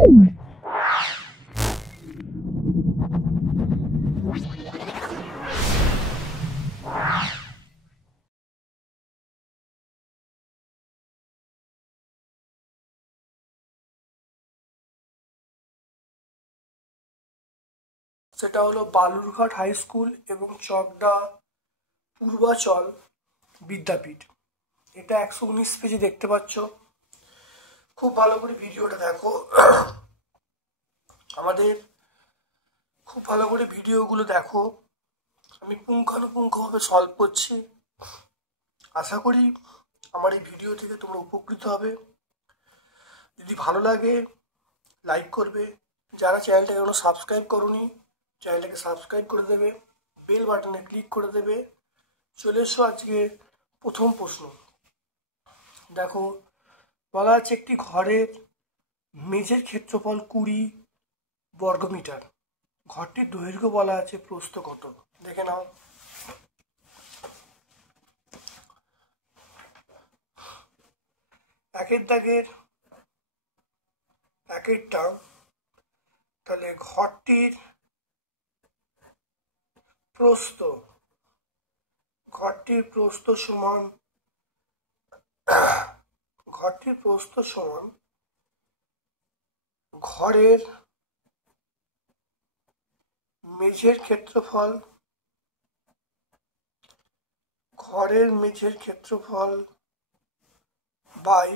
সেটা হলো Balurghat high school এবং চকদা পূর্বাচল বিদ্যাপীঠ। এটা 119 পেজে দেখতে পাচ্ছ। খুব ভালো করে ভিডিওটা দেখো, আমাদের খুব ভালো করে ভিডিওগুলো দেখো। আমি পুঙ্খানুপুঙ্খভাবে সলভ করছি। আশা করি আমার এই ভিডিও থেকে তোমরা উপকৃত হবে। যদি ভালো লাগে লাইক করবে, যারা চ্যানেলটাকে এখনো সাবস্ক্রাইব করোনি চ্যানেলটাকে সাবস্ক্রাইব করে দেবে, বেল বাটনে ক্লিক করে দেবে। চলে এসো আজকে প্রথম প্রশ্ন। দেখো, বলা আছে একটি ঘরের মেঝের ক্ষেত্রফল 20 বর্গমিটার। ঘরটির দৈর্ঘ্য বলা আছে, প্রস্থ কত? দেখে নাও। একের দাগের একেরটা, তাহলে ঘরটির প্রস্থ সমান ঘরের মেঝের ক্ষেত্রফল বাই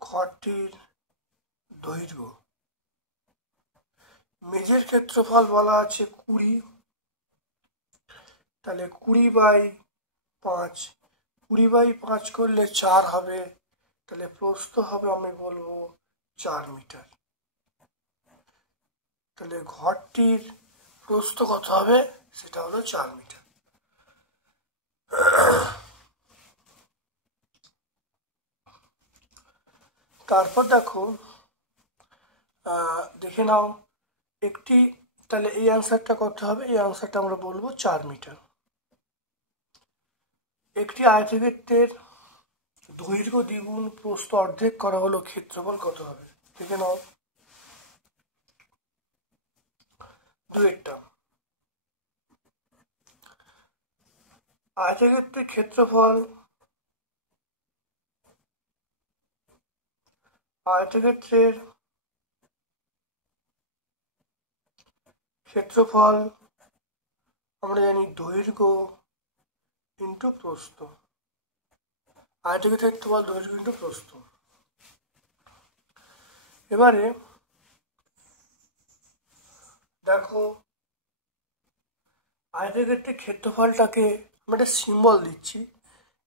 ঘরটির দৈর্ঘ্য। মেঝের ক্ষেত্রফল বলা আছে 20, তাহলে 20/5, 20/5 করলে 4 হবে, তাহলে প্রস্থ হবে আমি বলবো 4 মিটার। তাহলে ঘরটির প্রস্থ কত হবে? সেটা হলো 4 মিটার। তারপর দেখো, দেখে নাও একটি, তাহলে এই অ্যান্সারটা করতে হবে, এই অ্যান্সারটা আমরা বলবো 4 মিটার। একটি আয়তক্ষেত্রের দৈর্ঘ্য দ্বিগুণ প্রস্থ অর্ধেক করা হলো, ক্ষেত্রফল কত হবে? দেখে নাও দুয়েরটা। আয়তক্ষেত্রের ক্ষেত্রফল আমরা জানি দৈর্ঘ্য ইন্টু প্রস্থ। আয়তক্ষেত্রের ক্ষেত্রফল দৈর্ঘ্য ইন্টু প্রস্থ। এবারে দেখো, আয়তক্ষেত্রের ক্ষেত্রফলটাকে আমরা একটা সিম্বল দিচ্ছি।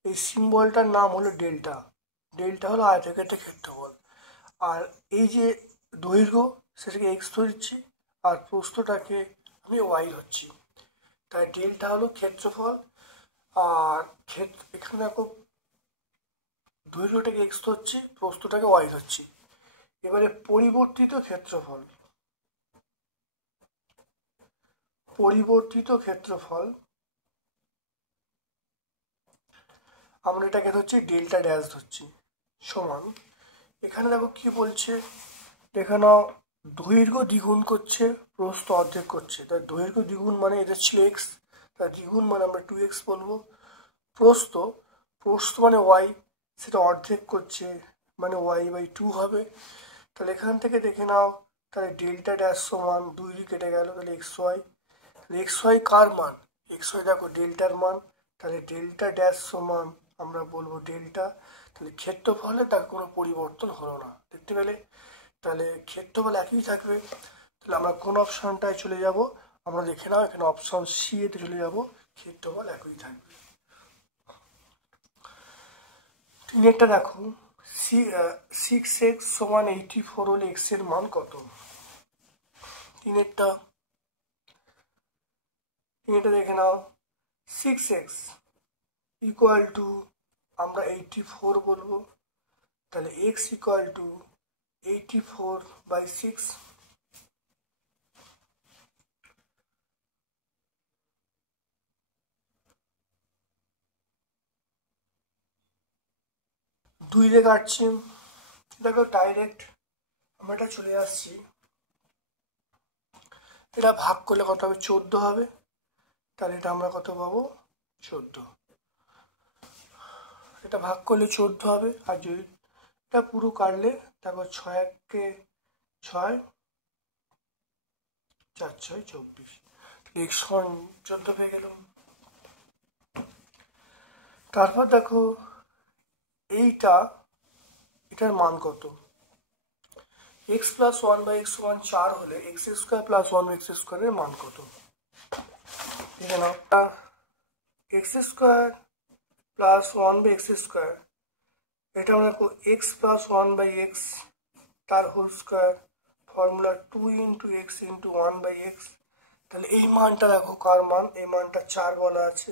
এই সিম্বলটার নাম হলো ডেল্টা। ডেল্টা হলো আয়তক্ষেত্রের ক্ষেত্রফল। আর এই যে দৈর্ঘ্য সেটাকে এক্স ধরছি, আর প্রস্থটাকে আমি ওয়াই ধরছি। তাই ডেল্টা হলো ক্ষেত্রফল, আর এখানে দেখো দৈর্ঘ্যটাকে এক্স ধরছি, প্রস্থটাকে ওয়াই ধরছি। এবারে পরিবর্তিত ক্ষেত্রফল আমরা এটাকে ধরছি ডেল্টা ড্যাশ ধরছি, সমান। এখানে দেখো কি বলছে, এখানে দৈর্ঘ্য দ্বিগুণ করছে, প্রস্থ অর্ধেক করছে। তাই দৈর্ঘ্য দ্বিগুণ মানে এটা ছিল এক্স, তাই দ্বিগুণ মানে আমরা 2x বলবো। প্রস্থ মানে ওয়াই, সেটা অর্ধেক করছে মানে y/2 হবে। তাহলে এখান থেকে দেখে নাও, তাহলে ডেল্টা ড্যাশ সমান 2 কেটে গেল, তাহলে xy। তাহলে xy কার মান? xy দেখো ডেল্টার মান, তাহলে ডেল্টা ড্যাশ সমান আমরা বলবো ডেল্টা। তাহলে ক্ষেত্রফলে তার কোনো পরিবর্তন হলো না, দেখতে পেলে? তাহলে ক্ষেত্রফল একই থাকবে। তাহলে আমরা কোন অপশনটায় চলে যাব? আমরা দেখে নাও, এখানে অপশন সি এতে চলে যাব, ক্ষেত্রফল একই থাকবে। তিনেরটা দেখো, 6x সমান 84 হলে x এর মান কত? তিনেরটা দেখে নাও, 6x ইকুয়াল টু আমরা 84 বলবো, তাহলে x ইকুয়াল টু 84/6। 2 দিয়ে কাটছি, দেখো ডাইরেক্ট আমরা এটা চলে আসছি, এটা ভাগ করলে কত হবে? 14 হবে। তাহলে এটা আমরা কত পাবো? 14। এটা ভাগ করলে 14 হবে। আর যদি এটা পুরো কাটলে দেখো 6 এককে 6, 4 6 24, x সমান 14 পেয়ে গেলাম। তারপর দেখো এটার মান কত? x প্লাস 1/x সমান 4 হলে x স্কোয়ার প্লাস 1x স্কোয়ারের মান কত? দেখে নাও, x square plus 1/x square, এটা আমরা x প্লাস 1/x তার whole square, formula 2 into x into 1/x। তাহলে এই মানটা দেখো কার মান? এই মানটা 4 বলা আছে,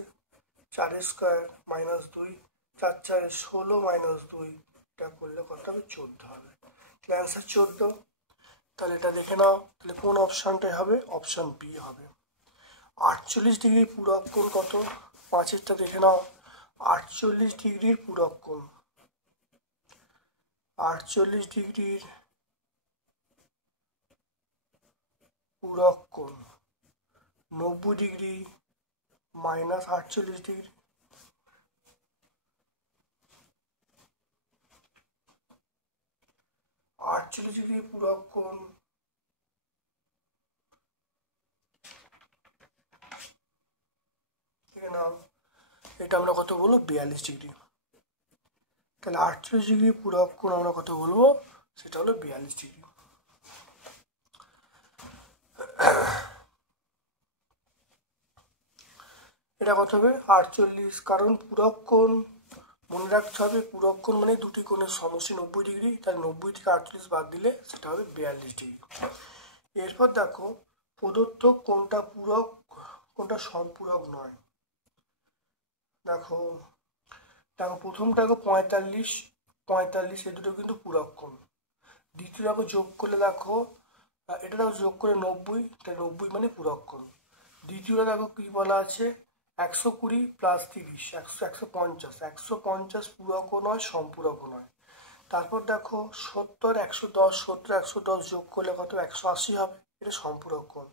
4 স্কোয়ার মাইনাস 2, 4 4 16 মাইনাস 2, এটা করলে কত হবে? 14 হবে। তাহলে অ্যান্সার 14। তাহলে এটা দেখে নাও, তাহলে কোন অপশানটাই হবে? অপশান বি হবে। 48 ডিগ্রির পূরক কোণ কত? 5এরটা দেখে নাও। 48 ডিগ্রির পূরক কোণ, 48 ডিগ্রির পূরক কোণ 90 ডিগ্রি মাইনাস 48 ডিগ্রি। 48 ডিগ্রি পূরক কোণ ঠিক না, এটা আমরা কত বলবো? 42 ডিগ্রি। তাহলে 48 ডিগ্রি পূরক কোণ আমরা কত বলবো? সেটা হলো 42 ডিগ্রি। এটা কত হবে? 48, কারণ পূরক কোণ মনে রাখতে হবে, পূরক কোণ মানে দুটি কোণের সমষ্টি 90 ডিগ্রি। তাহলে 90 থেকে 48 বাদ দিলে সেটা হবে 42 ডিগ্রি। এরপর দেখো প্রদত্ত কোণটা পূরক কোনটা সম্পূরক নয়। দেখো দেখো প্রথমটা দেখো 45, 45 এই দুটো কিন্তু পূরক কোণ। দ্বিতীয় দেখো যোগ করলে দেখো এটা দেখো যোগ করে 90, তাই 90 মানে পূরক কোণ। দ্বিতীয়টা দেখো কি বলা আছে? 120 প্লাস 30, 150, 150 পূরকও নয় সম্পূরকও নয়। তারপর দেখো 70, 110, 70 110 যোগ করলে কত? 180 হবে, এটা সম্পূরক কোণ।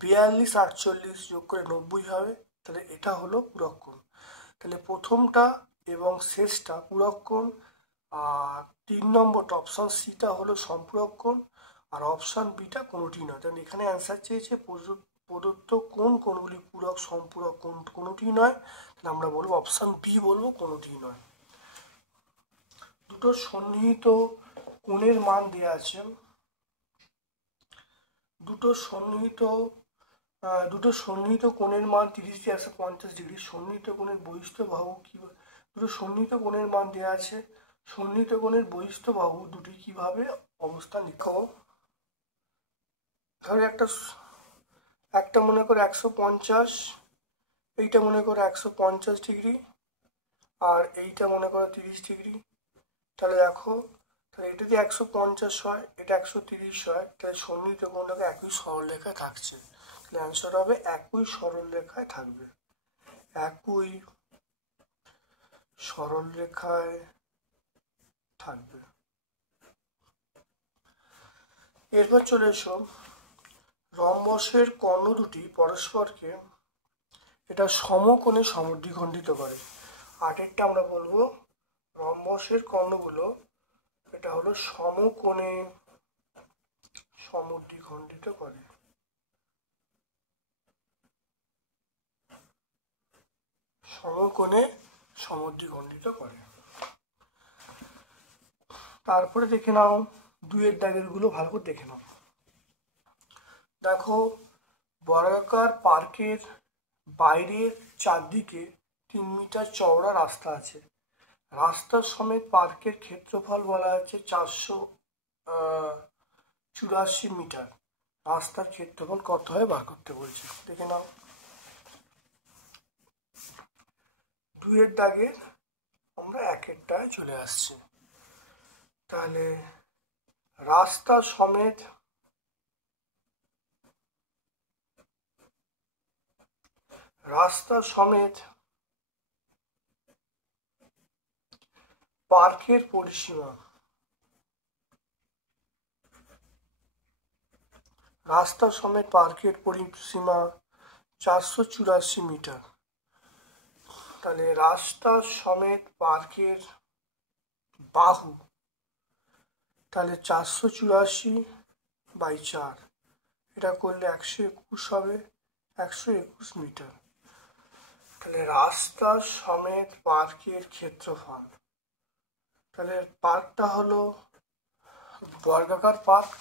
42 48 যোগ করে 90 হবে, তাহলে এটা হলো পূরক কোণ। তাহলে প্রথমটা এবং শেষটা পূরক কোণ, আর 3 নম্বরটা অপশান সিটা হলো সম্পূরক কোণ, আর অপশান বিটা কোনোটি নয়। তাহলে এখানে অ্যান্সার চেয়েছে প্রদত্ত কোন কোনগুলি পূরক সম্পূরক কোন কোনোটি নয়। তাহলে আমরা বলবো অপশান বি বলবো কোনোটি নয়। দুটো সন্নিহিত কোণের মান দেওয়া আছে, দুটো সন্নিহিত কোণের মান 30 থেকে 150 ডিগ্রি। সন্নিহিত কোণের বহিস্থ বাহু কি? দুটো সন্নিহিত কোণের মান দেওয়া আছে, সন্নিহিত কোণের বহিস্থ বাহু দুটি কিভাবে অবস্থান লিখো। ধরো একটা মনে করো 150, এইটা মনে করো 150 ডিগ্রি, আর এইটা মনে করো 30 ডিগ্রি। তাহলে দেখো, তাহলে এটা যদি 150 হয়, এটা 130 হয়, তাহলে সন্নিহিত কোণটাকে একই সরলরেখায় থাকছে। তাহলে অ্যান্সার হবে একই সরলরেখায় থাকবে, একই সরলরেখায় থাকবে। এরপর চলে এসো, রম্বসের কর্ণ দুটি পরস্পরকে এটা সমকোণে সমদ্বিখণ্ডিত করে। আটেরটা আমরা বলবো রম্বসের কর্ণগুলো এটা হলো সমকোণে সমদ্বিখণ্ডিত করে। সমকোণে সমদ্বিখণ্ডিত করে। তারপরে দেখে নাও 2-এর দাগের গুলো ভালো করে দেখে নাও। দেখো বর্গাকার পার্কের বাইরের চারদিকে 3 মিটার চওড়া রাস্তা আছে। রাস্তার সমেত পার্কের ক্ষেত্রফল বলা হচ্ছে 484 মিটার। রাস্তার ক্ষেত্রফল কত হয় বার করতে বলছে, দেখে নাও। 2-এর দাগের আমরা 1-এরটায় চলে আসছি। তাহলে রাস্তা সমেত পার্কের পরিসীমা রাস্তা সমেত পার্কের পরিসীমা 484 মিটার। তাহলে রাস্তা সমেত পার্কের বাহু, তাহলে 484/4, এটা করলে 121 হবে, 121 মিটার। তাহলে রাস্তা সমেত পার্কের ক্ষেত্রফল, তাহলে পার্কটা হলো বর্গাকার পার্ক,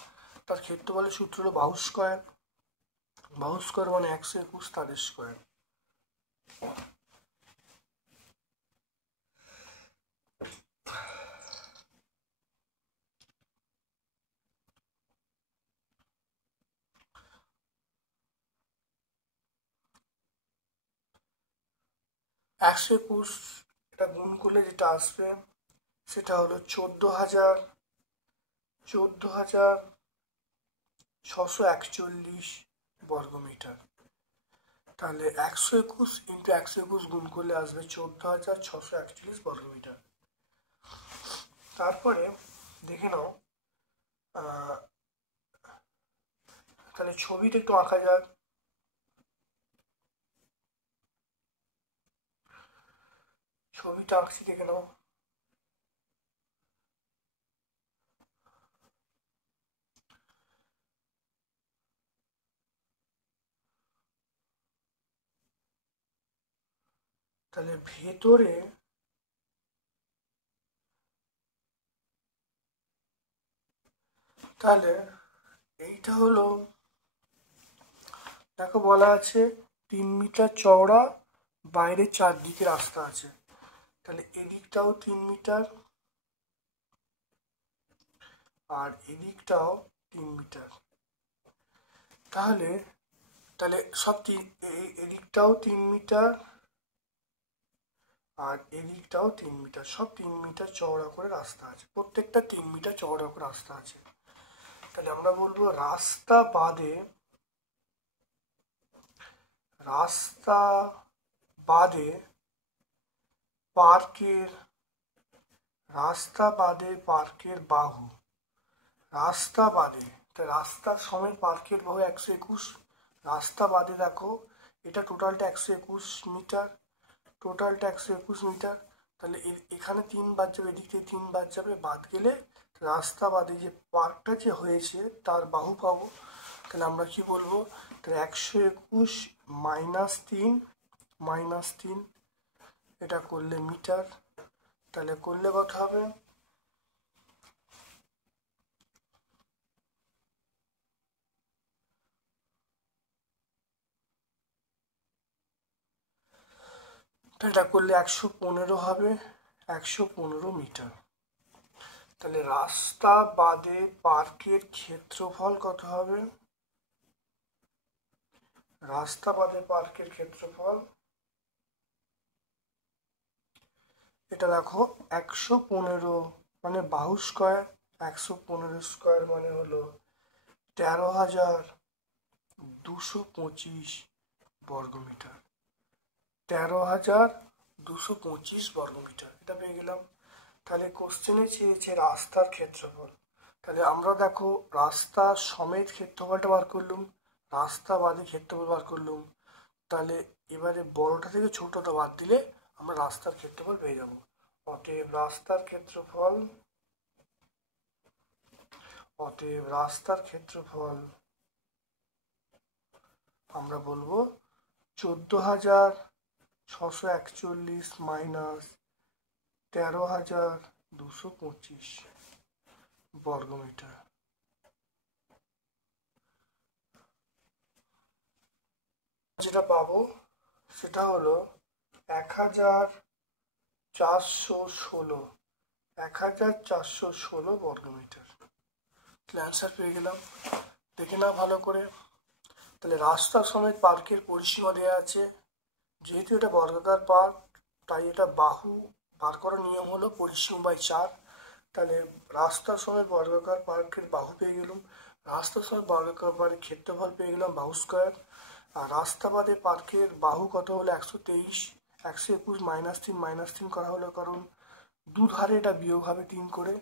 তার ক্ষেত্রফলের সূত্র হলো বাহু স্কয়ার। বাহু স্কয়ার মানে 121 তাদের স্কয়ার। একশো একুশ এটা গুণ করলে যেটা আসবে সেটা হলো 14,641 বর্গমিটার। তাহলে 121 ইন্টু 121 গুণ করলে আসবে 14,641 বর্গমিটার। তারপরে দেখে নাও, তাহলে ছবিটা একটু আঁকা যাক। ছবিটা আঁকছি, দেখে নাও। তাহলে ভেতরে তাহলে এইটা হলো, দেখো বলা আছে 3 মিটার চওড়া, বাইরে 4 দিকে রাস্তা আছে। তাহলে এদিকটাও 3 মিটার আর এদিকটাও 3 মিটার। তাহলে তাহলে সব এদিকটাও 3 মিটার আর এদিকটাও 3 মিটার, সব 3 মিটার চওড়া করে রাস্তা আছে, প্রত্যেকটা 3 মিটার চওড়া করে রাস্তা আছে। তাহলে আমরা বলবো রাস্তা বাদে পার্কের বাহু, রাস্তা বাদে, রাস্তা সমেত পার্কের বাহু 121, রাস্তা বাদে দেখো এটা টোটালটা 121 মিটার, টোটালটা 121 মিটার। তাহলে এখানে 3 বাদ যাবে, এদিক থেকে 3 বাদ যাবে, বাদ গেলে রাস্তা বাদে যে পার্কটা যে হয়েছে তার বাহু পাবো। তাহলে আমরা কি বলবো, তাহলে 121 -3 এটা করলে মিটার। তাহলে করলে কত হবে, এটা করলে 115 হবে, 115 মিটার। তাহলে রাস্তা বাদে পার্কের ক্ষেত্রফল কত হবে, রাস্তা বাদে পার্কের ক্ষেত্রফল এটা দেখো 115 মানে বাহু স্কয়ার, 115 স্কয়ার মানে হলো 13,225 বর্গমিটার, 13,225 বর্গমিটার, এটা পেয়ে গেলাম। তাহলে কোশ্চেনে চেয়েছে রাস্তার ক্ষেত্রফল। তাহলে আমরা দেখো রাস্তা সমেত ক্ষেত্রফলটা বার করলুম, রাস্তা বাদে ক্ষেত্রফল বার করলুম। তাহলে এবারে বড়টা থেকে ছোটটা বাদ দিলে আমরা রাস্তার ক্ষেত্রফল পেয়ে যাব। অতএব রাস্তার ক্ষেত্রফল আমরা বলবো 14,641 মাইনাস 13,225 বর্গমিটার। যেটা পাবো সেটা হলো 1,416 বর্গমিটার। অ্যান্সার পেয়ে গেলাম। দেখে নাও ভালো করে। তাহলে রাস্তা সমেত পার্কের পরিসীমা দেওয়া আছে, যেহেতু এটা বর্গাকার পার্ক তাই এটা বাহু বার করার নিয়ম হলো পরিসীমা/4। তাহলে রাস্তা সমেত বর্গাকার পার্কের বাহু পেয়ে গেলাম, রাস্তা সমেত বর্গাকার পার্কের ক্ষেত্রফল পেয়ে গেলাম বাহু স্কয়ার। আর রাস্তা বাদে পার্কের বাহু কত হলো 123, 121 -3 করা হলো কারণ দুধারে এটা বিয়োগ হবে 3 করে,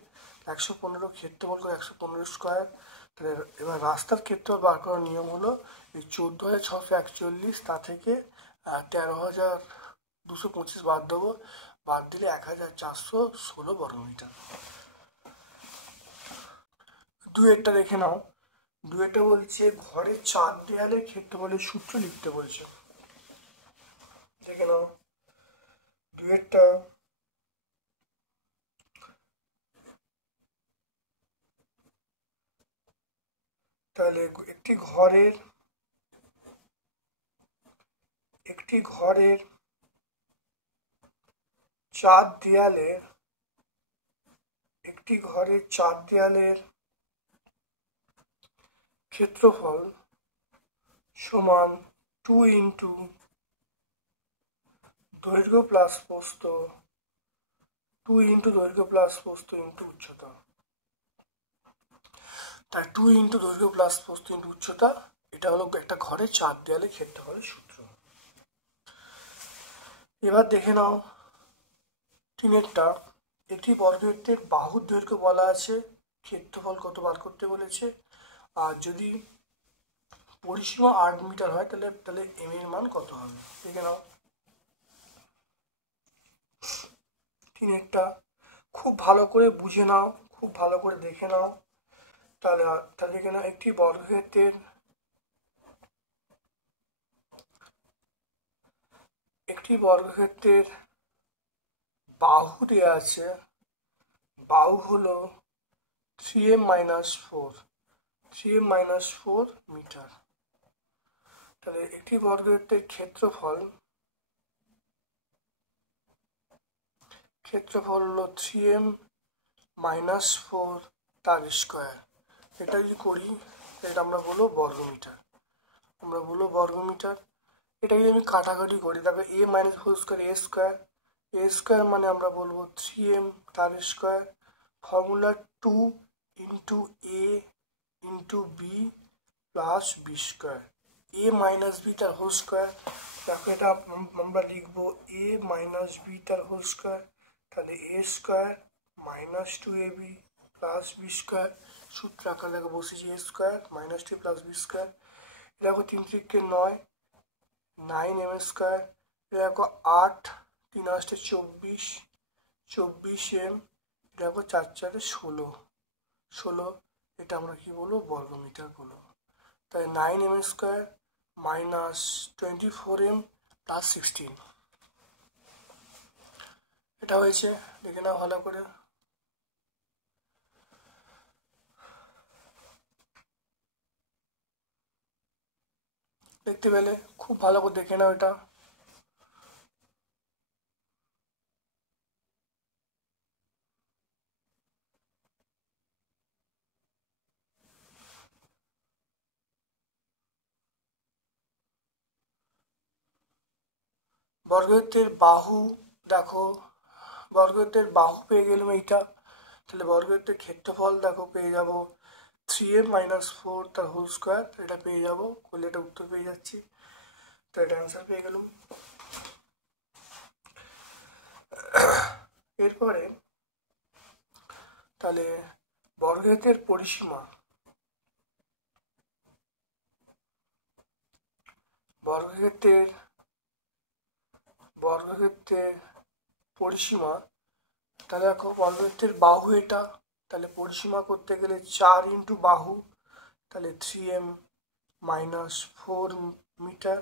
115 ক্ষেত্রফল করে 115 স্কয়ার। এবার রাস্তার ক্ষেত্রফল বার করার নিয়ম হলো এই 14,641 তা থেকে 13,225 বাদ দেবো, বাদ দিলে 1,416 বর্গমিটার। দুয়েরটা দেখে নাও। দুয়েরটা বলছে ঘরের 4 দেয়ালের ক্ষেত্রফলের সূত্র লিখতে বলছে। দেখে নাও দুয়েরটা। তাহলে একটি ঘরের 4 দেয়ালের ক্ষেত্রফল সমান 2 ইন্টু দৈর্ঘ্য প্লাস প্রস্থ, 2 ইন্টু দৈর্ঘ্য প্লাস প্রস্থ ইন্টু উচ্চতা। তাই 2 ইন্টু দৈর্ঘ্য প্লাস প্রস্থ ইন্টু উচ্চতা, এটা হলো একটা ঘরের 4 দেয়ালের ক্ষেত্রফলের সূত্র। এবার দেখে নাও তিনেরটা। একটি বর্গক্ষেত্রের বাহুর দৈর্ঘ্য বলা আছে, ক্ষেত্রফল কত বার করতে বলেছে। আর যদি পরিসীমা 8 মিটার হয় তাহলে এম এর মান কত হবে। দেখে নাও তিনেরটা। খুব ভালো করে বুঝে নাও, খুব ভালো করে দেখে নাও। তাহলে দেখে নাও একটি বর্গক্ষেত্রের বাহু দেওয়া আছে, বাহু হলো 3m-4 মিটার। তাহলে একটি বর্গক্ষেত্রের ক্ষেত্রফল হলো 3m-4 তার স্কোয়ার। এটা যদি করি এটা আমরা বলবো বর্গমিটার। এটা যদি আমি কাটাকাটি করি তারপরে a minus whole square a square মানে আমরা বলবো 3m তার square. Formula 2 into a into B plus B square, a minus B তার হোল স্কোয়ার। দেখো এটা আমরা লিখবো a মাইনাস বি তার হোল স্কোয়ার। তাহলে a square minus 2ab plus B square. সূত্র আকার দেখো বসেছি a square minus 2 plus B square. দেখো 3 3 9, 9m স্কোয়ার। দেখো 8 3 8 24, 24m। দেখো 4 4 16, এটা আমরা কি বলবো বর্গমিটার বলবো। তাই 9m square minus 24m plus 16, এটা হয়েছে। দেখে নাও ভালো করে। দেখতে পেলে? খুব ভালো করে দেখে নাও এটা। বর্গক্ষেত্রের বাহু দেখো, বর্গক্ষেত্রের বাহু পেয়ে গেলাম এইটা। তাহলে বর্গক্ষেত্রের ক্ষেত্রফল দেখো পেয়ে যাবো 3m-4 তার হোল স্কোয়ার, এটা পেয়ে যাবো। করলে এটা উত্তর পেয়ে যাচ্ছি। তো এটা অ্যান্সার পেয়ে গেলাম। এরপরে তাহলে বর্গক্ষেত্রের পরিসীমা, বর্গক্ষেত্রের পরিসীমা, তাহলে দেখো বর্গক্ষেত্রের বাহু এটা, তাহলে পরিসীমা করতে গেলে 4 ইন্টু বাহু, তাহলে 3m-4 মিটার।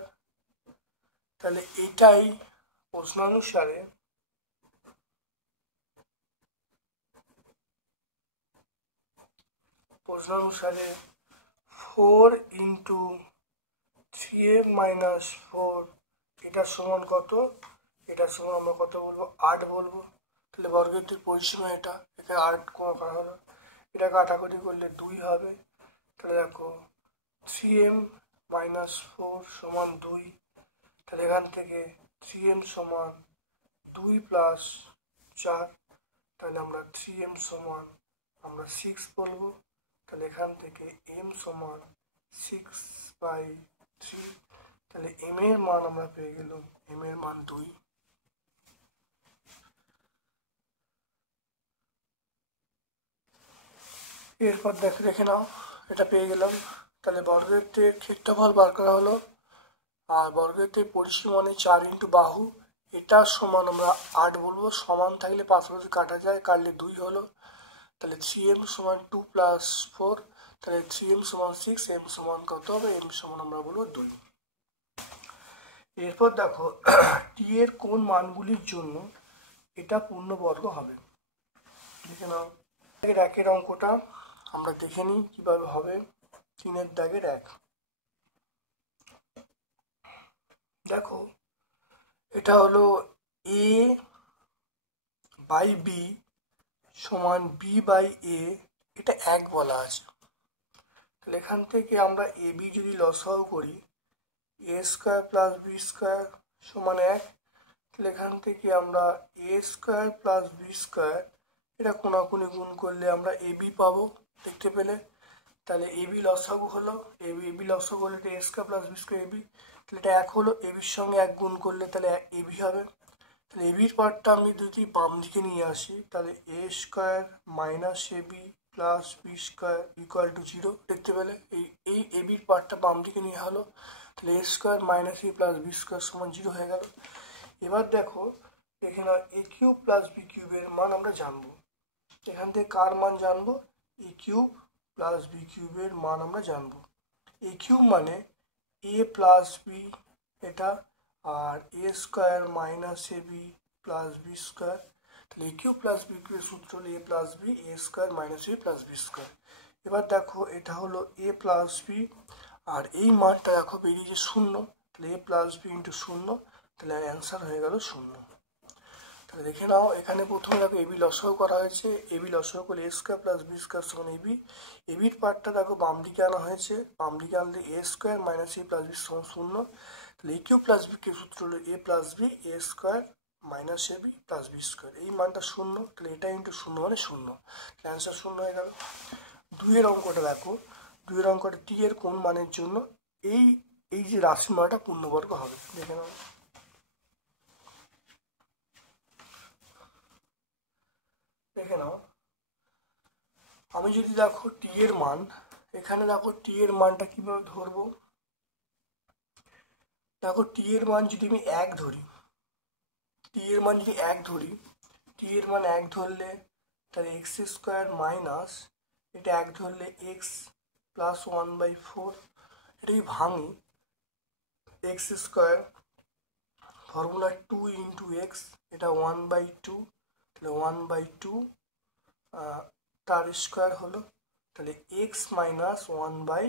তাহলে এটাই প্রশ্নানুসারে প্রশ্নানুসারে 4 ইন্টু 3m-4 এটার সমান কত? এটার সমান আমরা কত বলবো? 8 বলবো। তাহলে বর্গক্ষেত্রের পরিসীমা এটা, এখানে 8 করা হলো, এটা কাটাকুটি করলে 2 হবে। তাহলে দেখো 3m-4 সমান 2। তাহলে এখান থেকে 3m সমান 2 প্লাস 4, তাহলে আমরা 3m সমান আমরা 6 বলবো। তাহলে এখান থেকে m সমান 6/3। তাহলে m এর মান আমরা পেয়ে গেলাম, m এর মান 2। এরপর দেখে নাও এটা পেয়ে গেলাম। তাহলে বর্গক্ষেত্রের ক্ষেত্রফল বার করা হলো, আর বর্গক্ষেত্রের পরিসীমা মানে 4 ইন্টু বাহু, এটা সমান আমরা 8 বলবো। সমান থাকলে পাশাপাশি কাটা যায়, কাটলে 2 হলো। তাহলে 3m সমান 2 প্লাস 4, তাহলে 3m সমান 6, m সমান কত হবে? m সমান আমরা বলবো 2। এরপর দেখো টি এর কোন মানগুলির জন্য এটা পূর্ণবর্গ হবে, দেখে নাও। একের অঙ্কটা আমরা দেখে নিই কিভাবে হবে। 3-এর দাগের 1, দেখো এটা হলো a বাই বি সমান বি বাই এ, এটা 1 বলা আছে। তাহলে এখান থেকে আমরা এ বি যদি লসাগু করি, এ স্কোয়ার প্লাস বি স্কোয়ার সমান 1। তাহলে এখান থেকে আমরা এ স্কোয়ার প্লাস বি স্কোয়ার এটা কোনাকুনি গুণ করলে আমরা এ বি পাবো, দেখতে পেলে। তাহলে এ বি লসাগু হলো, এ বি লসাগু হলে এটা এ square plus B square A B, তাহলে এটা 1 হলো। এ বির সঙ্গে 1 গুণ করলে তাহলে এ বি হবে। তাহলে এ বির পার্টটা আমি যদি বাম দিকে নিয়ে আসি, তাহলে এ square minus A B plus B square equal to 0, দেখতে পেলে। এই এ বির পার্টটা বাম দিকে নিয়ে হলো, তাহলে এ square minus A plus B square সমান 0 হয়ে গেল। এবার দেখো এখানে এ কিউব প্লাস বি কিউবের মান আমরা জানবো। এখান থেকে কার মান জানবো? এ কিউব প্লাস বি কিউবের মান আমরা জানবো। এ কিউব মানে এ প্লাস বি এটা, আর A square minus A B plus B square. তাহলে এ কিউব প্লাস বি কিউবের সূত্র হলো A plus B A square minus B plus B square. এবার দেখো এটা হলো এ প্লাস বি, আর এই মানটা দেখো বেরিয়েছে 0, তাহলে এ প্লাস বি ইন্টু 0, তাহলে অ্যান্সার হয়ে গেল 0। তাহলে দেখে নাও এখানে প্রথমে দেখো এবি লসাগু করা হয়েছে, এবি লসাগু করলে এ স্কোয়ার প্লাস বি স্কোয়ার সমান এবি। এবির পার্টটা দেখো বাম দিকে আনা হয়েছে, বাম দিকে আনলে এ square minus A plus B সমান 0। তাহলে এ কিউ প্লাস বি কিউ সূত্র হলো A plus B A square minus A B plus B square. এই মানটা 0, তাহলে এটা ইন্টু 0 মানে 0, অ্যান্সার 0 হয়ে গেল। 2-এর অঙ্কটা দেখো, 2-এর অঙ্কটা টি এর কোন মানের জন্য এই এই যে রাশিমালাটা পূর্ণবর্গ হবে, দেখে নাও। দেখে নাও আমি যদি দেখো টি এর মান, এখানে দেখো টি এর মানটা কিভাবে ধরবো। দেখো টি এর মান যদি আমি 1 ধরি, টি এর মান যদি 1 ধরি, টি এর মান 1 ধরলে তাহলে এক্স স্কোয়ার মাইনাস এটা 1 ধরলে এক্স প্লাস 1/4। এটা যদি ভাঙি, x square formula 2 into x, এটা 1/2, তাহলে 1/2 তার স্কোয়ার হলো, তাহলে এক্স মাইনাস 1/2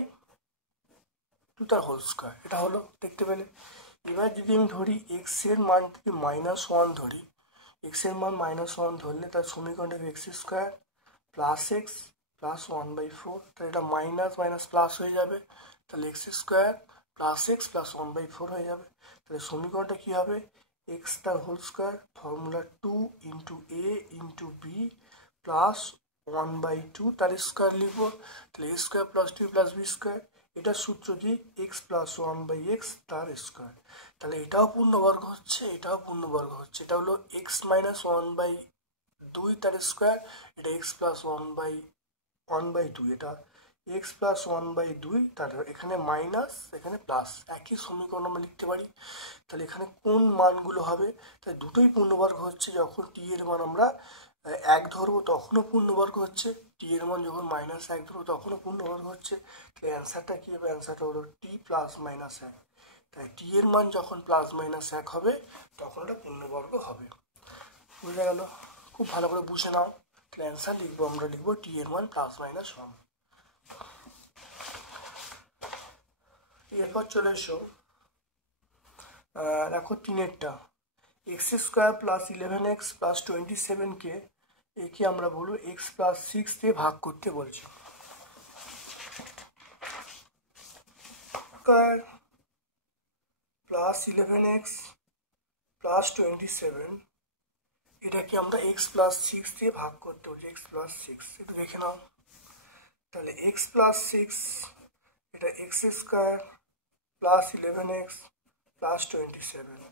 তার হোল স্কোয়ার, এটা হলো, দেখতে পেলে। এবার যদি আমি ধরি এক্স এর মান থেকে -1 ধরি, এক্স এর মান -1 ধরলে তার সমীকরণটা X square plus X plus 1/4, তাহলে এটা মাইনাস মাইনাস প্লাস হয়ে যাবে, তাহলে X square plus X plus 1/4 হয়ে যাবে। তাহলে সমীকরণটা কী হবে? এক্স তার whole square formula 2 into A into B plus 1/2 তার স্কোয়ার লিখবো, তাহলে এ square plus 2 plus B square, এটার সূত্র কি এক্স প্লাস 1/x তার স্কোয়ার। তাহলে এটাও পূর্ণবর্গ হচ্ছে, এটাও পূর্ণবর্গ হচ্ছে। এটা হলো এক্স মাইনাস 1/2 তার স্কোয়ার, এটা এক্স প্লাস 1/2, এটা এক্স প্লাস 1/2 তার, এখানে মাইনাস এখানে প্লাস, একই সমীকরণ আমরা লিখতে পারি। তাহলে এখানে কোন মানগুলো হবে? তাই দুটোই পূর্ণবর্গ হচ্ছে। যখন টি এর মান আমরা 1 ধরবো তখনও পূর্ণবর্গ হচ্ছে, টি এর মান যখন -1 ধরবো তখনও পূর্ণবর্গ হচ্ছে। তাহলে অ্যান্সারটা কী হবে? অ্যান্সারটা হলো টি প্লাস -1। তাই টি এর মান যখন +-1 হবে তখন ওটা পূর্ণবর্গ হবে। বুঝে গেল? খুব ভালো করে বুঝে নাও। তাহলে অ্যান্সার লিখবো, আমরা লিখবো টি এর মান +-1। এরপর চলে এসো দেখো 3-এরটা, X square plus 11x plus 27কে একে আমরা বলবো এক্স প্লাস 6 দিয়ে ভাগ করতে বলছি। স্কোয়ার প্লাস 11x প্লাস 27 এটাকে আমরা এক্স প্লাস 6 দিয়ে ভাগ করতে বলছি, এক্স প্লাস 6, একটু দেখে নাও। তাহলে এক্স প্লাস 6 এটা x square plus 11x plus 27,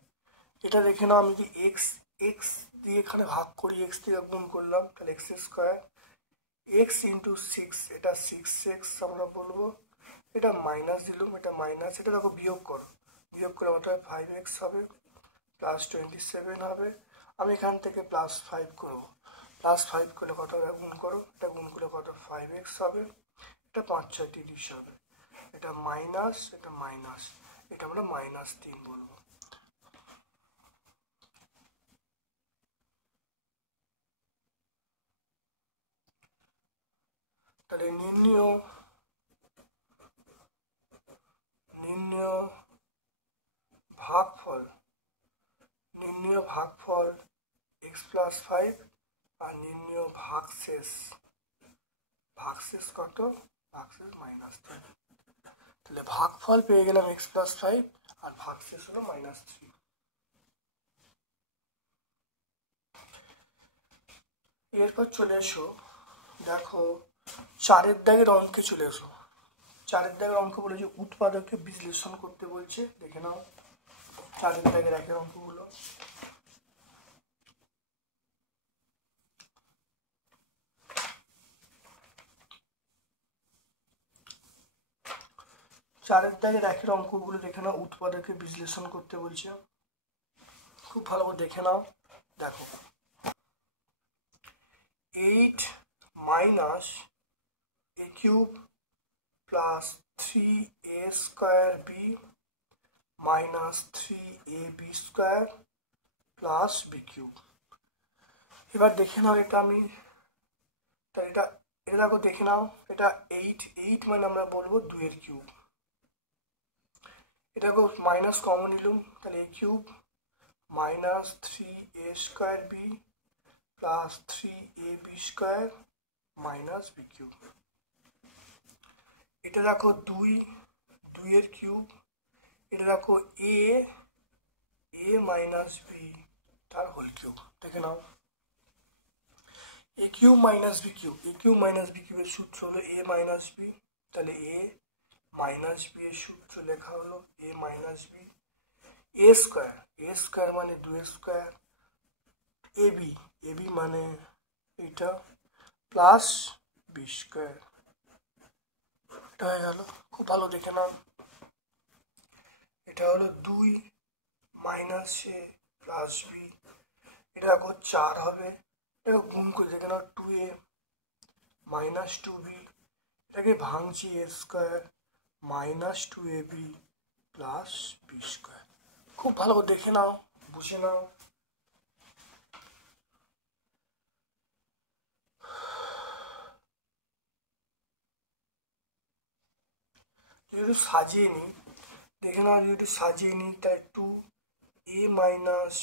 এটা দেখে নাও। আমি যদি এক্স এক্স দিয়ে এখানে ভাগ করি, এক্স দিয়ে গুণ করলাম, তাহলে X square, x into six, এটা সিক্স এক্স আমরা বলবো, এটা মাইনাস দিলাম, এটা মাইনাস, এটা দেখো বিয়োগ করো, বিয়োগ করে অর্থাৎ ফাইভ এক্স হবে প্লাস 27 হবে। আমি এখান থেকে প্লাস ফাইভ করবো, প্লাস ফাইভ করলে কত গুণ করো, এটা গুণ করলে কত ফাইভ এক্স হবে, এটা 5 6 30 হবে, এটা মাইনাস, এটা মাইনাস, এটা আমরা -3 বলবো। তাহলে নির্ণয় ভাগফল, নির্ণয় ভাগফল এক্স প্লাস ফাইভ, আর নির্ণয় ভাগশেষ, ভাগশেষ কত, ভাগশেষ -3। তাহলে ভাগফল পেয়ে গেলাম এক্স প্লাস ফাইভ, আর ভাগশেষ হলো -3। এরপর চলে এসো, দেখো 4 দাগের অঙ্কে চলে এসো। 4 দাগের অঙ্ক বলেছে উৎপাদককে বিশ্লেষণ করতে বলছে, দেখে নাও 4 দাগের একের অঙ্কগুলো। চারের দাগের একের অঙ্কগুলো দেখে নাও, উৎপাদককে বিশ্লেষণ করতে বলছে, খুব ভালো করে দেখে নাও। দেখো 8 minus a cube plus 3a square B minus 3ab square plus B cube. এবার দেখে নাও, এটা আমি, তা এটা এটা দেখো দেখে নাও, এটা 8 মানে আমরা বলবো 2 এর কিউব, এটাকে মাইনাস কমন নিলাম, তাহলে a cube minus 3a square B plus 3ab square minus B cube. এটা দেখো 2 এর কিউব, এটা দেখো a মাইনাস বি তার হোল কিউব। দেখে নাও a cube minus B cube, a cube minus B কিউবের সূত্র হলো a মাইনাস বি, তাহলে a মাইনাস বি এর সূত্র লেখা হলো a minus B, a square মানে 2 স্কোয়ার, ab মানে এটা প্লাস বি স্কোয়ার, এটা হয়ে গেল। খুব ভালো দেখে নাও, এটা হলো 2 মাইনাস এ প্লাস বি, এটা দেখো 4 হবে, এটাকে গুণ করে দেখে নাও 2a মাইনাস 2b, এটাকে ভাঙছি a square minus 2ab plus B square. খুব ভালো করে দেখে নাও, বুঝে নাও। যদি সাজিয়ে নিই, দেখে নাও, যদি সাজিয়ে নিই, তাই 2a minus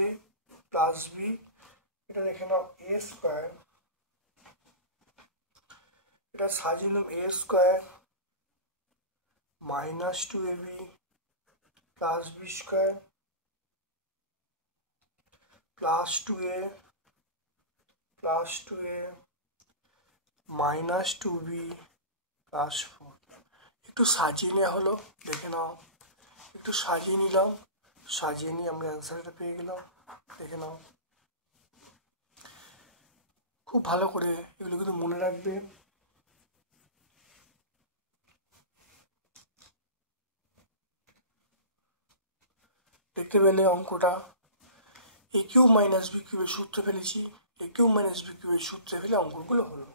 A plus B, এটা দেখে নাও a স্কোয়ার, এটা সাজিয়ে নিলাম a square minus 2ab plus B square plus 2a minus 2b plus 4। একটু সাজিয়ে নেওয়া হলো, দেখে নাও, একটু সাজিয়ে নিলাম, সাজিয়ে নিয়ে আমরা অ্যান্সারটা পেয়ে গেলাম। দেখে নাও, খুব ভালো করে এগুলো কিন্তু মনে রাখবে। দেখতে পেলে অঙ্কটা এ কিউব মাইনাস বি কিউবের সূত্রে ফেলেছি, এ কিউব মাইনাস বি কিউবের সূত্রে ফেলে অঙ্কগুলো হলো।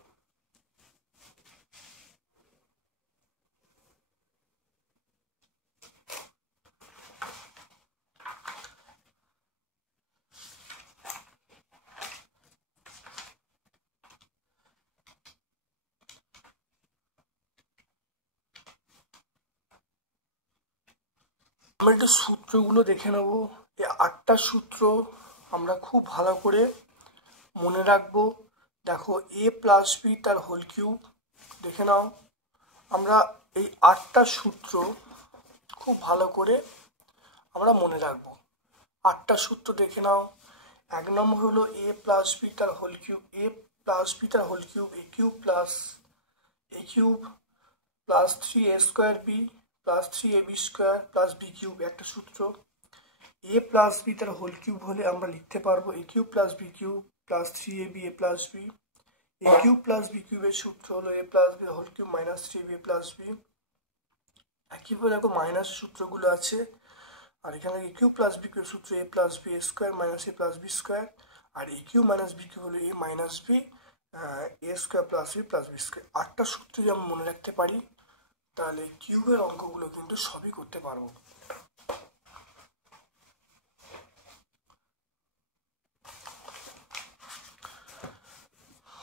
আমরা একটু সূত্রগুলো দেখে নেব। এই 8টা সূত্র আমরা খুব ভালো করে মনে রাখবো। দেখো a প্লাস বি তার হোল কিউব, দেখে নাও, আমরা এই 8টা সূত্র খুব ভালো করে আমরা মনে রাখবো। 8টা সূত্র দেখে নাও। 1 নম্বর হলো a প্লাস বি তার whole cube, a plus B তার whole cube, a cube plus 3a square B plus 3ab square plus B cube, একটা সূত্র। a প্লাস বি তার হোল কিউব হলে আমরা লিখতে পারবো a cube plus B cube plus 3ab a plus b, a cube plus b কিউবের সূত্র হলো a plus b whole cube minus 3ab a plus b। একইভাবে দেখো মাইনাস সূত্রগুলো আছে, আর এখানে a কিউব প্লাস b কিউবের সূত্র a plus b square minus a plus b square, আর a cube minus b cube হলো a minus b a square plus b plus b square. 8টা সূত্র যদি আমরা মনে রাখতে পারি তাহলে কিউবের অঙ্কগুলো কিন্তু সবই করতে পারবো।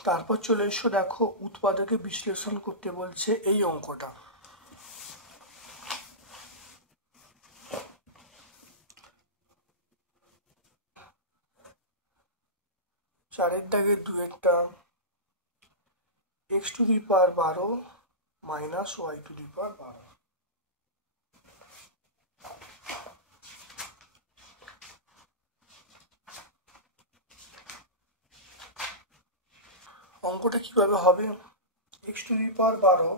তারপর চলে এসো, দেখো উৎপাদকে বিশ্লেষণ করতে বলছে এই অঙ্কটা। চারের দাগের দুয়েরটা x to the power 12 minus y to the power 12। অঙ্কটা কিভাবে হবে? x টু দি পাওয়ার 12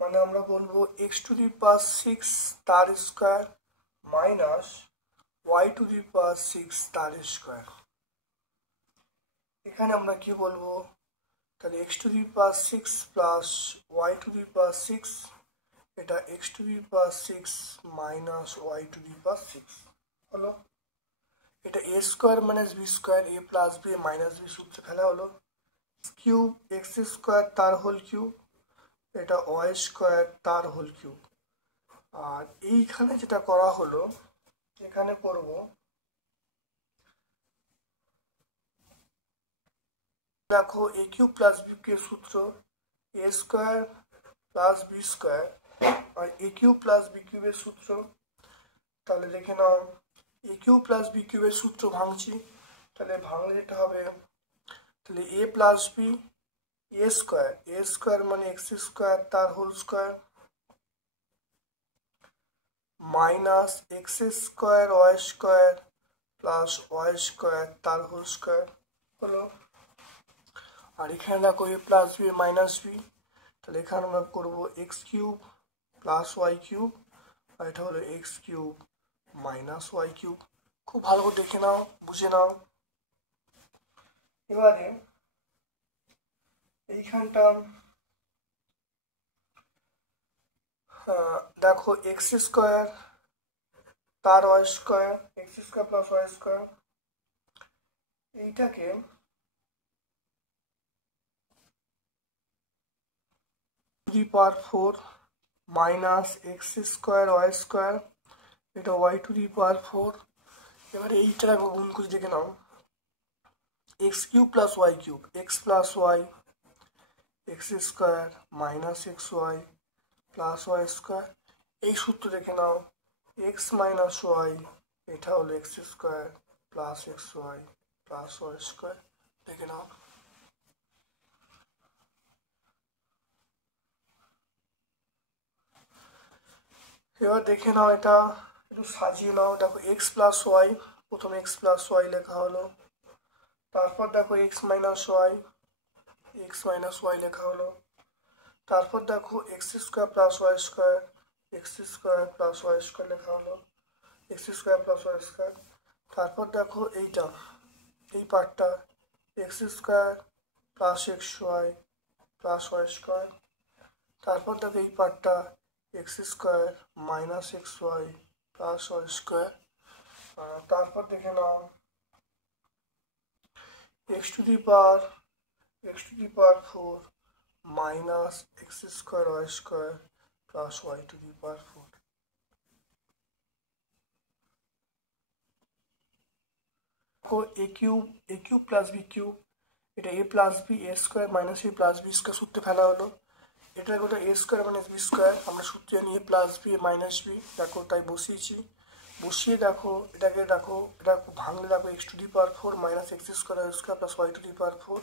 মানে আমরা বলবো x টু দি পাওয়ার 6 তার square minus y to the power 6 তার স্কোয়ার। এখানে আমরা কি বলবো? তাহলে x to the power 6 plus y to the power 6, এটা x to the power 6 minus y to the power 6 হলো। এটা a square minus b square a plus b minus b সূত্রে ফেলা হলো। কিউব এক্স স্কোয়ার তার whole cube, এটা Y square তার whole cube. আর এইখানে যেটা করা হলো, এখানে করব দেখো এ কিউব প্লাস বি কিউবের সূত্র A square plus B square, আর এ কিউব প্লাস বি কিউবের সূত্র। তাহলে দেখে নাও এ কিউব প্লাস বি কিউবের সূত্র ভাঙছি, তাহলে ভাঙলে যেটা হবে, তাহলে A plus B A square মানে এক্স স্কোয়ার তার whole square minus x square Y square plus Y square তার হোল স্কোয়ার হলো। আর এখানে দেখো A plus B minus B, তাহলে এখানে আমরা করবো x cube plus Y cube, আর এটা হলো x cube minus y cube. খুব ভালো করে দেখে নাও, বুঝে নাও। এবারে এইখানটা দেখো এক্স স্কোয়ার তার Y square, X square plus Y square, এইটাকে to the power 4 minus x square Y square, এটা ওয়াই টু দি পাওয়ার 4। এবারে এইটা দেখো গুণ করে দেখে নাও, X cube plus Y cube X plus Y X square minus X Y plus Y square. এই সূত্র দেখে নাও, এক্স মাইনাস ওয়াই এটা হলো X square plus X Y plus Y square. দেখে নাও। এবার দেখে নাও, এটা একটু সাজিয়ে নাও। দেখো এক্স প্লাস ওয়াই, প্রথমে এক্স প্লাস ওয়াই লেখা হলো, তারপর দেখো এক্স মাইনাস ওয়াই লেখা হলো, তারপর দেখো X square plus Y square plus Y square লেখা হলো, X square plus Y square. তারপর দেখো এইটা, এই পার্টটা X square plus X Y plus Y square. তারপর দেখো এই পার্টটা X square minus X Y plus Y square. তারপর দেখে নাও X to the power 4 minus x square Y square plus Y to the power 4। A cube plus B cube, এটা এ plus B A square minus B plus B square সূত্রে ফেলা হলো। এটা ওটা A square minus B square, আমরা সূত্রে জানি A plus B minus B, দেখো তাই বসিয়েছি। বসিয়ে দেখো এটাকে, দেখো এটা ভাঙলে দেখো X to the power 4 minus x square plus Y to the power 4।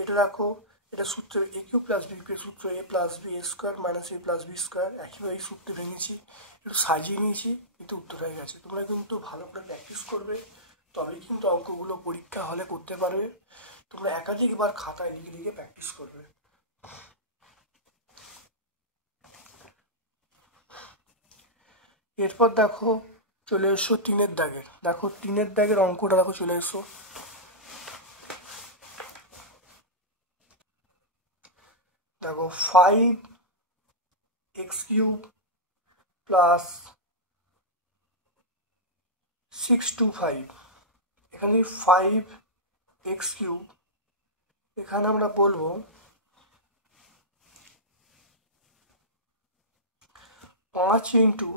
এটা দেখো এটা সূত্র A cube plus B cube সূত্র A plus B A square minus A plus B square. একইভাবে এই সূত্রে ভেঙেছি, একটু সাজিয়ে নিয়েছি, কিন্তু উত্তর হয়ে গেছে। তোমরা কিন্তু ভালো করে প্র্যাকটিস করবে, তবেই কিন্তু অঙ্কগুলো পরীক্ষা হলে করতে পারবে। তোমরা একাধিকবার খাতায় লিখে লিখে প্র্যাকটিস করবে। এরপর দেখো চলে এসো 3-এর দাগের, দেখো 3-এর দাগের অঙ্কটা দেখো চলে এসো। দেখো 5x³ প্লাস 625, এখানে 5x³ এখানে আমরা বলবো 5 ইন্টু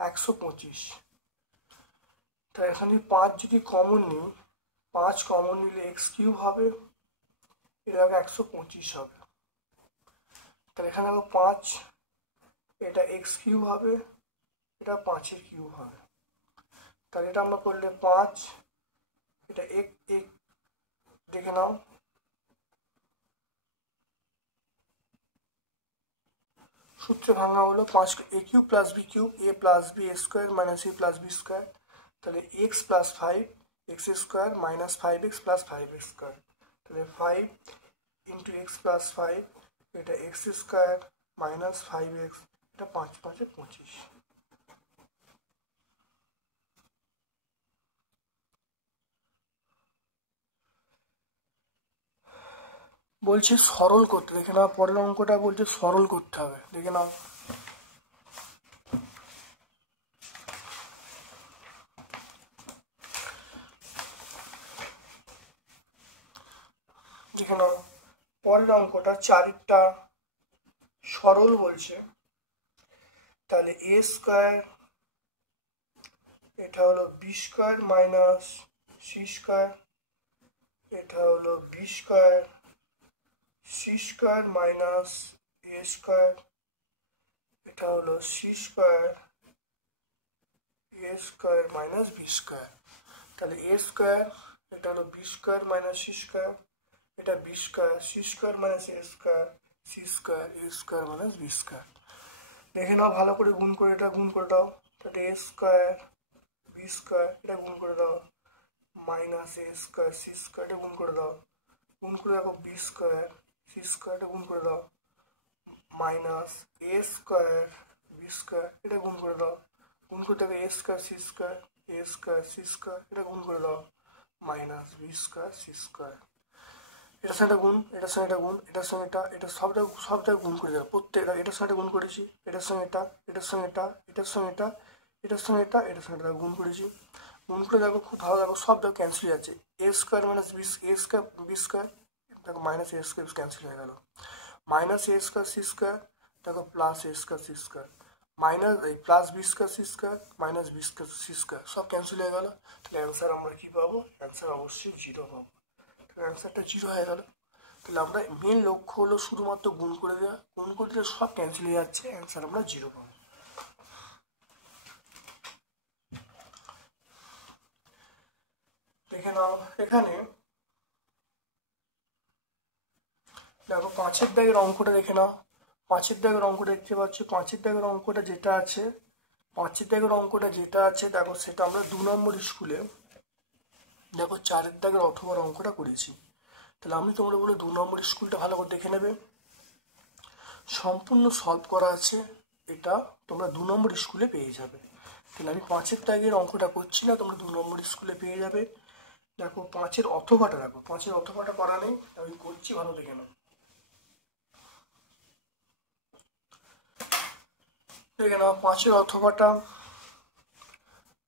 125। তো এখানে 5 যদি কমন নিই, 5 কমন নিলে x³ হবে, এটা 125 হবে। তাহলে এখানে 5, এটা x³ হবে, এটা 5-এর কিউব হবে। তাহলে এটা আমরা করলে 5, এটা এক দেখে নাও, সূত্রে ভাঙা হলো 5a³ plus b³ a plus b square minus a plus b square. তাহলে x plus 5 x square minus 5x plus 5x square. তাহলে 5 ইন্টু এক্স প্লাস 5, এটা x স্কোয়ার মাইনাস 5x, এটা 5 5-এ 25। বলছে সরল করতে, দেখে নাও পরের অঙ্কটা বলছে সরল করতে হবে, দেখে নাও। দেখে নাও পরের অঙ্কটা 4টা সরল বলছে। তাহলে a স্কোয়ার, এটা হলো b square minus c square, এটা হলো b square c square minus a square, এটা হলো c square a square minus b square. তাহলে a স্কোয়ার, এটা হলো b square minus c square, এটা b square c square minus a square, c square a square minus b square. দেখে নাও ভালো করে গুণ করে, এটা গুণ করে দাও। তাহলে a স্কোয়ার b স্কোয়ার, এটা গুণ করে দাও, minus a square c square, এটা গুণ করে দাও। গুণ করে দেখো b স্কোয়ার c স্কোয়ার, এটা গুণ করে দাও, minus a square b square, এটা গুণ করে দাও। গুণ করে দেখো a square c square a square c square, এটা গুণ করে দাও, minus b square c square. এটার সঙ্গে গুণ, এটার সঙ্গে এটা গুণ, এটার সঙ্গে এটা, এটা সবটা গুণ করে দেবো প্রত্যেকটা। এটার সঙ্গে গুণ করেছি, এটার সঙ্গে এটা, এটার সঙ্গে এটা, এটার সঙ্গে এটা, এটার সঙ্গে এটা, এটার সঙ্গে এটা গুণ করেছি। গুণ করে দেখো খুব ভালো, দেখো সবটা ক্যান্সেল হয়ে যাচ্ছে। a square minus a square b square, দেখো মাইনাস a স্কোয়ার ক্যান্সেল হয়ে গেল। Minus a square c square, দেখো plus a square c square, minus plus b square c square minus b square c square, সব cancel হয়ে গেল। তাহলে answer আমরা কি পাবো? অ্যান্সার অবশ্যই 0 পাবো। তাহলে অ্যান্সারটা 0 হয়ে গেল। তাহলে আমরা মেন লক্ষ্য হলো শুধুমাত্র গুণ করে দেওয়া, গুণ করে দিলে সব ক্যান্সেল হয়ে যাচ্ছে, অ্যান্সার আমরা 0 পাবো। দেখে নাও এখানে দেখো 5-এর দাগের অঙ্কটা দেখে নাও। 5-এর দাগের অঙ্কটা দেখতে পাচ্ছ, 5-এর দাগের অঙ্কটা যেটা আছে, 5-এর দাগের অঙ্কটা যেটা আছে দেখো, সেটা আমরা 2 নম্বর স্কুলে দেখো 4-এর দাগের অথবার অঙ্কটা করেছি। তাহলে আমি তোমরা বলে 2 নম্বর স্কুলটা ভালো করে দেখে নেবে, সম্পূর্ণ সলভ করা আছে, এটা তোমরা 2 নম্বর স্কুলে পেয়ে যাবে। তাহলে আমি 5-এর দাগের অঙ্কটা করছি না, তোমরা 2 নম্বর স্কুলে পেয়ে যাবে। দেখো 5-এর অথবাটা দেখো, 5-এর অথবাটা করা নেই, আমি করছি, ভালো দেখে নাও। দেখে নাও 5-এর অথবাটা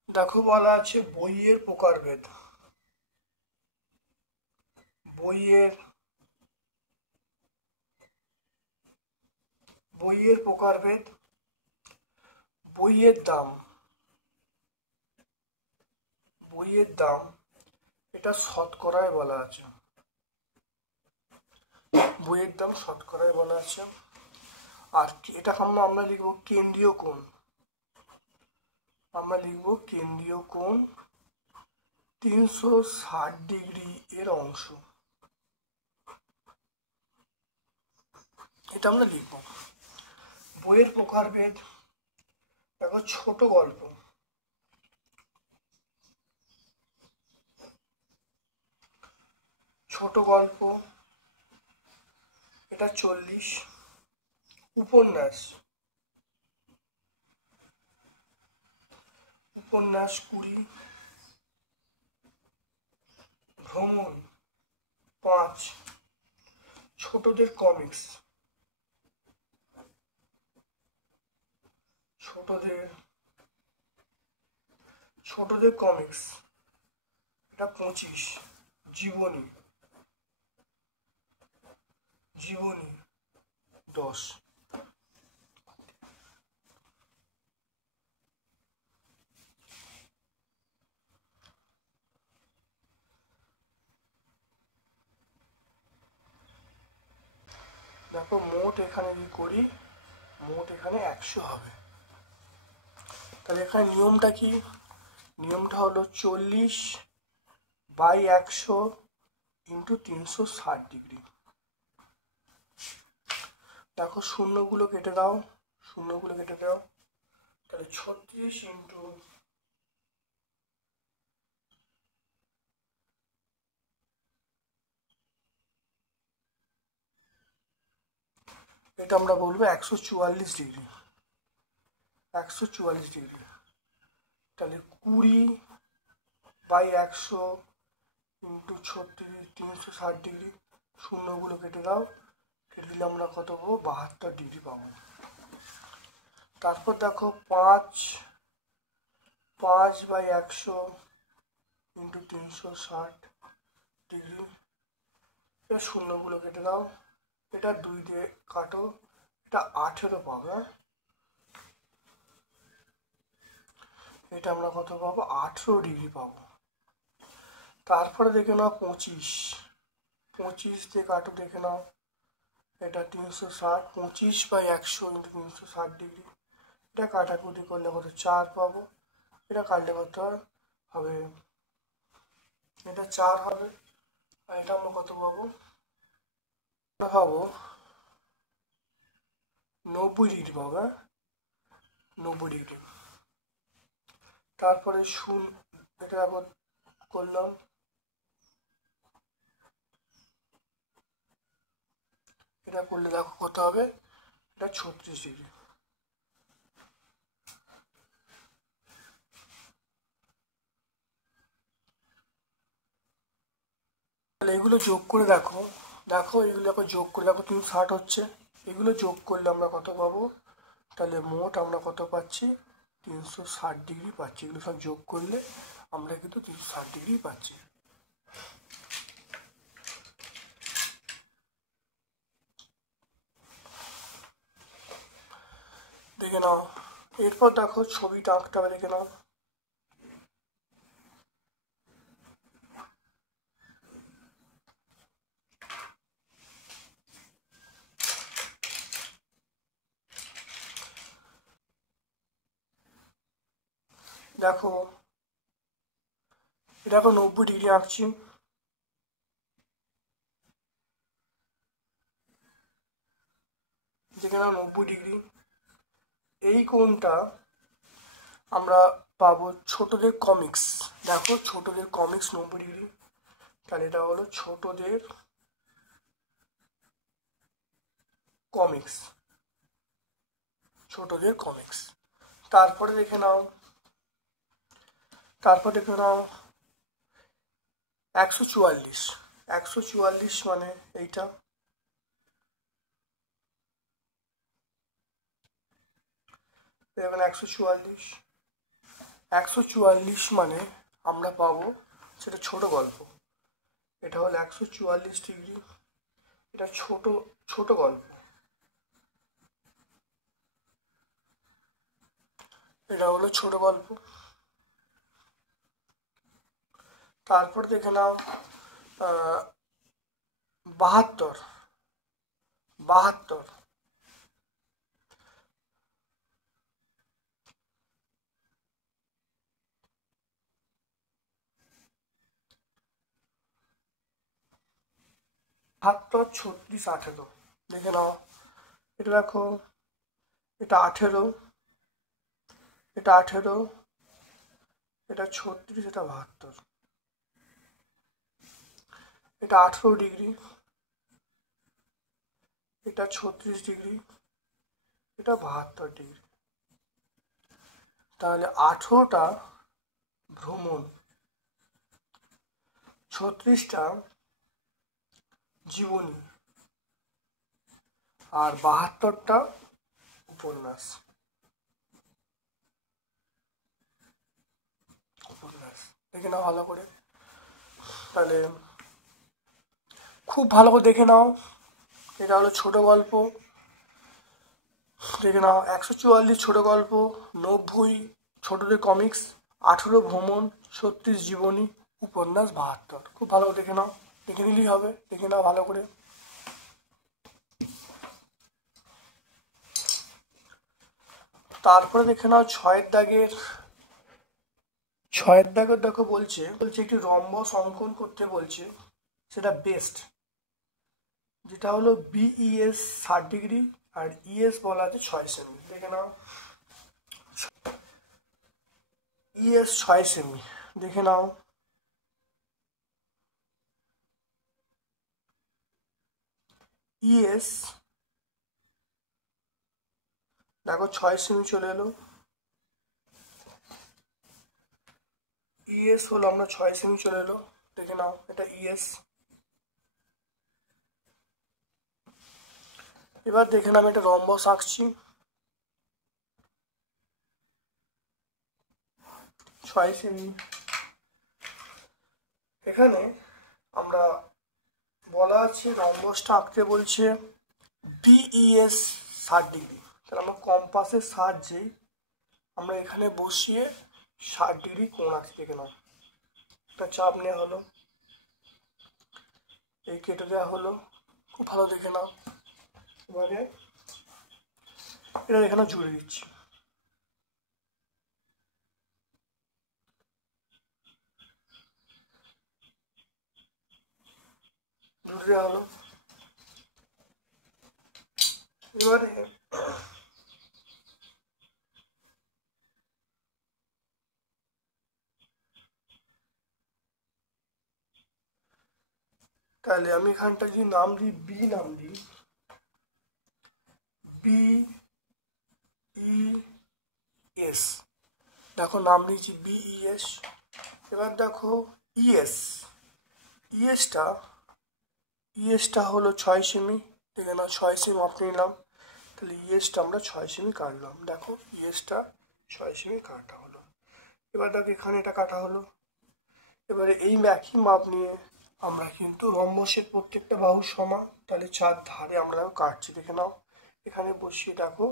দেখো, বলা আছে বইয়ের প্রকারভেদ। বইয়ের প্রকারভেদ, বইয়ের দাম, বইয়ের দাম এটা শতকরায় বলা আছে, বইয়ের দাম শতকরায় বলা আছে। আর এটা আমরা লিখবো কেন্দ্রীয় কোণ, আমরা লিখবো কেন্দ্রীয় কোণ 360 ডিগ্রি এর অংশ, এটা আমরা লিখবো। বইয়ের প্রকারভেদ দেখো, ছোট গল্প, ছোট গল্প এটা 40, উপন্যাস, উপন্যাস 20, ভ্রমণ 5, ছোটদের কমিক্স, ছোটদের কমিক্স, এটা 25। জীবনী 10। দেখো মোট এখানে কি করি, মোট এখানে 100 হবে। তাহলে এখানে নিয়মটা কি, নিয়মটা হলো 40/100 ইন্টু 360 ডিগ্রি। দেখো শূন্যগুলো কেটে দাও, শূন্যগুলো কেটে দাও, তাহলে 36 ইন্টু এটা আমরা বলবো 144 ডিগ্রি, 144 ডিগ্রি। তাহলে 20/100 ইন্টু 36, 360 ডিগ্রি। শূন্যগুলো কেটে দাও, কেটে দিলে আমরা কত পাবো, 72 ডিগ্রি পাবো। তারপর দেখো 5/100 ইন্টু 360 ডিগ্রি। এবার শূন্যগুলো কেটে দাও, এটা 2 দিয়ে কাটো, এটা 18 পাবে। এটা আমরা কত পাবো, 18 ডিগ্রি পাবো। তারপরে দেখে নাও 25 দিয়ে কাটো, দেখে নাও এটা 360, 25/100 ইন্টু 360 ডিগ্রি। এটা কাটাকুটি করলে কত, 4 পাবো। এটা কাটলে কত হবে, এটা 4 হবে। আর এটা আমরা কত পাবো, পাবো 90 ডিগ্রি পাবো, 90 ডিগ্রি। তারপরে এটা আবার করলাম, এটা করলে দেখো কত হবে, এটা 36 ডিগ্রি। তাহলে এগুলো যোগ করে দেখো, দেখো এগুলো আবার যোগ করে দেখো, 360 হচ্ছে, এগুলো যোগ করলে আমরা কত পাবো, তাহলে মোট আমরা কত পাচ্ছি, 360 ডিগ্রি পাচ্ছি। এগুলো সব যোগ করলে আমরা কিন্তু 360 ডিগ্রি পাচ্ছি। দেখে নাও, এরপর দেখো ছবিটা আঁকতে হবে, দেখে নাও। দেখো এটা এখন 90 ডিগ্রি আঁকছি, দেখে নাও 90 ডিগ্রি। এই কোণটা আমরা পাবো ছোটদের কমিক্স। দেখো ছোটদের কমিক্স 90 ডিগ্রি, তাহলে এটা হলো ছোটদের কমিক্স, ছোটদের কমিক্স। তারপরে দেখে নাও, তারপর দেখে নাও 144, 144 মানে এইটা, দেখবেন 144 মানে আমরা পাবো সেটা ছোট গল্প। এটা হলো 144 ডিগ্রি, এটা ছোট গল্প, এটা হলো ছোট গল্প। তারপর দেখে নাও 72, 72 72, 36, 18, দেখে নাও। এটা দেখো, এটা 18, এটা 18, এটা 36, এটা 72, এটা 18 ডিগ্রি, এটা 36 ডিগ্রি, এটা 72 ডিগ্রি। তাহলে 18টা ভ্রমণ, 36টা জীবনী, আর 72টা উপন্যাস। দেখে নাও ভালো করে, তাহলে খুব ভালো করে দেখে নাও। এটা হলো ছোট গল্প, দেখে নাও। 144 ছোট গল্প, 90 ছোটদের কমিক্স, 18 ভ্রমণ, 36 জীবনী, উপন্যাস 72। খুব ভালো করে দেখে নাও, দেখে নিলেই হবে, দেখে নাও ভালো করে। তারপরে দেখে নাও 6 দাগের দেখো বলছে একটি রম্বস অঙ্কন করতে বলছে, সেটা বেস্ট, যেটা হলো BES 60 ডিগ্রি আর ES বলা আছে 6 সেমি। দেখে নাও ES 6 সেমি, দেখে নাও। ES দেখো 6 সেমি চলে এলো। ES হলো আমরা 6 সেমি চলে এলো, দেখে নাও এটা ES। এবার দেখে নাও একটা রম্বস আঁকছি, 6 সেমি। এখানে আমরা বলা আছে রম্বসটা আঁকতে বলছে BES 60 ডিগ্রি, তাহলে আমরা কম্পাসের সাহায্যেই আমরা এখানে বসিয়ে 60 ডিগ্রি কোণ আঁকছি। দেখে নাও একটা চাপ নেওয়া হলো, এই কেটে দেওয়া হলো, খুব ভালো দেখে নাও। এবারে এটা এখানে জুড়ে দিচ্ছি, জুড়ে দেওয়া হলো। এবারে তাহলে আমি এখানটা যদি নাম দিই বি, নাম দিই BES, দেখো নাম দিয়েছি BES। এবার দেখো ESটা হলো 6 সেমি, দেখে না 6 সেমি মাপ নিলাম, তাহলে ESটা আমরা 6 সেমি কাটলাম। দেখো ESটা 6 সেমি কাটা হলো। এবার দেখো এখানে এটা কাটা হলো। এবারে এই একই মাপ নিয়ে আমরা কিন্তু রম্বসের প্রত্যেকটা বাহু সমান, তাহলে 4 ধারে আমরা কাটছি। দেখে নাও এখানে বসিয়ে দেখো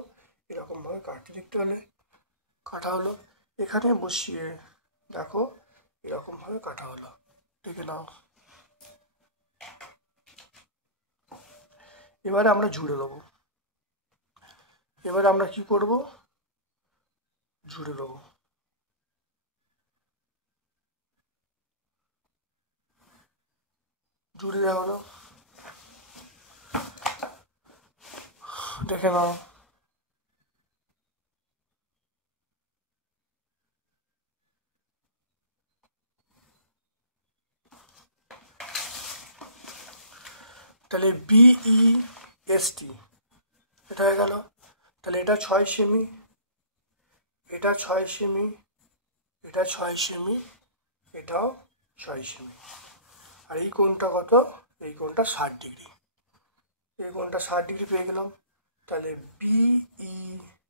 এরকমভাবে কাটতে, দেখতে হলে কাটা হলো। এখানে বসিয়ে দেখো এরকমভাবে কাটা হলো, দেখে নাও। এবারে আমরা জুড়ে দেবো। এবারে আমরা কি করব, জুড়ে দেবো। জুড়ে দেওয়া হলো, দেখে নাও। তাহলে BEST এটা হয়ে গেল। তাহলে এটা 6 সেমি, এটা 6 সেমি, এটা 6 সেমি, এটাও 6 সেমি। আর এই কোণটা কত, এই কোণটা 60 ডিগ্রি, এই কোণটা 60 ডিগ্রি পেয়ে গেলাম। তাহলে BEST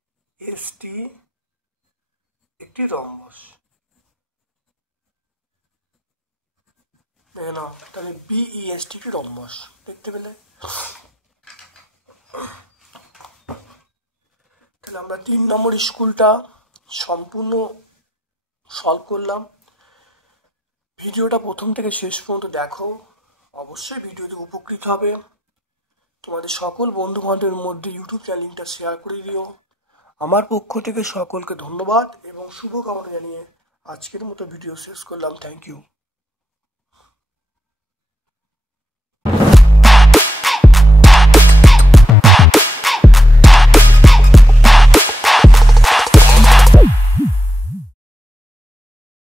একটি রম্বস, দেখে নাও। তাহলে BEST একটি রম্বস, দেখতে পেলে। তাহলে আমরা 3 নম্বর স্কুলটা সম্পূর্ণ সলভ করলাম। ভিডিওটা প্রথম থেকে শেষ পর্যন্ত দেখো, অবশ্যই ভিডিওতে উপকৃত হবে। তোমাদের সকল বন্ধু বান্ধবের মধ্যে ইউটিউব চ্যানেলটা শেয়ার করে দিও। আমার পক্ষ থেকে সকলকে ধন্যবাদ এবং শুভকামনা জানিয়ে আজকের মতো ভিডিও শেষ করলাম। Thank you.